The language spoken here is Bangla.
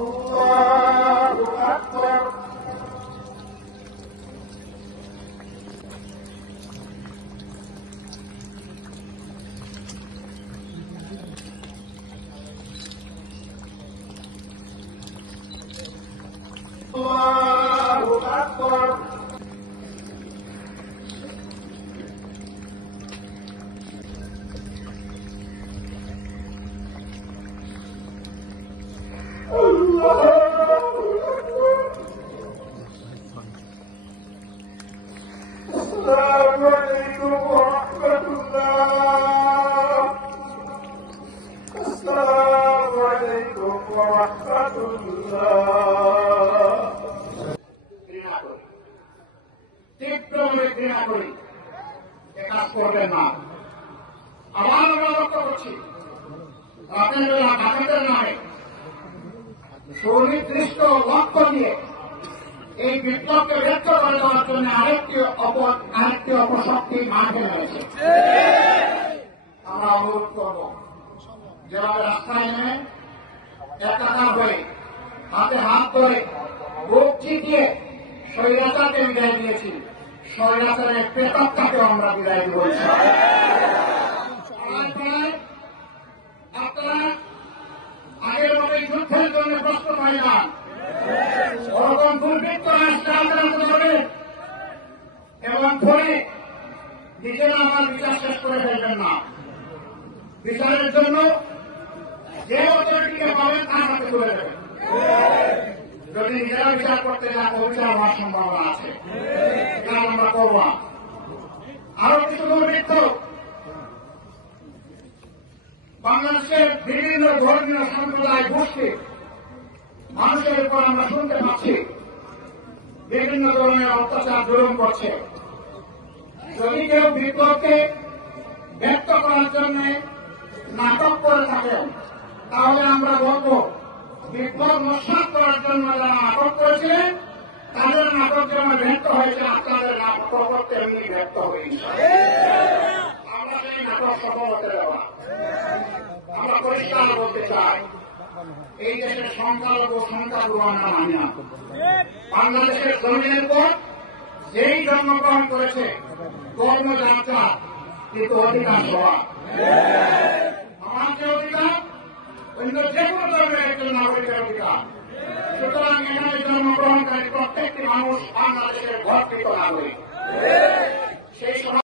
الله أكبر الله أكبر السلام عليكم ورحمة الله. السلام عليكم ورحمة الله. তীব্রভাবে ঘৃণা করি, এ কাজ করবেন না। আবার আমরা লক্ষ্য করছি রাতের বেলা ডাকাতের নামে সুনির্দিষ্ট লক্ষ্য দিয়ে এই বিপ্লবকে ব্যক্ত করে দেওয়ার জন্য আরেকটি অপশক্তি মাঠে রয়েছে। আমরা অনুরোধ করব যেভাবে রাস্তায় নেমে একাকার হয়ে হাতে হাত ধরে বুক চিতিয়ে স্বৈরাচারকে বিদায় দিয়েছি, স্বৈরাচারের প্রেতাত্মাকেও আমরা বিদায় দিব। আপনারা আগের মতো যুদ্ধের জন্য প্রস্তুত হয়ে যান। ওরকম দুর্বৃত্ত রাষ্ট্রে আক্রান্ত হবে এবং পরে নিজেরা আমার বিচার শেষ করে ফেলবেন না। বিচারের জন্য যে অথরিটিকে পাবেন তার হাতে তুলে দেবেন। যদি নিজেরা বিচার করতে যান অবিচার হওয়ার সম্ভাবনা আছে, কারণ আমরা করব না। আরো কিছু দুর্বৃত্ত বাংলাদেশের বিভিন্ন ধর্মীয় সম্প্রদায় গোষ্ঠী মানুষের উপর আমরা শুনতে পাচ্ছি বিভিন্ন ধরনের অত্যাচার জুলুম করছে। যদি কেউ বিপ্লবকে ব্যক্ত করার জন্য নাটক করে থাকেন তাহলে আমরা বলব বিপ্লব নস্যাৎ করার জন্য যারা নাটক করেছিলেন তাদের নাটক যেমন ব্যক্ত হয়েছে আপনাদের নাটক করতে এমনি ব্যক্ত হয়েছে। আমরা সেই নাটক সফল হতে দেব না। আমরা পরিষ্কার বলতে চাই এই দেশের সংখ্যালঘু সংখ্যাগুরু আমরা মানি না। বাংলাদেশের জমিনের পর যেই জন্মগ্রহণ করেছে কর্মযাত্রা কিন্তু অধিকার হওয়া আমার যে অধিকার অন্য যে কোনো ধর্মের একজন নাগরিকের অধিকার। সুতরাং এখানে জন্মগ্রহণকারী প্রত্যেকটি মানুষ বাংলাদেশের গর্বিত নাগরিক। সেই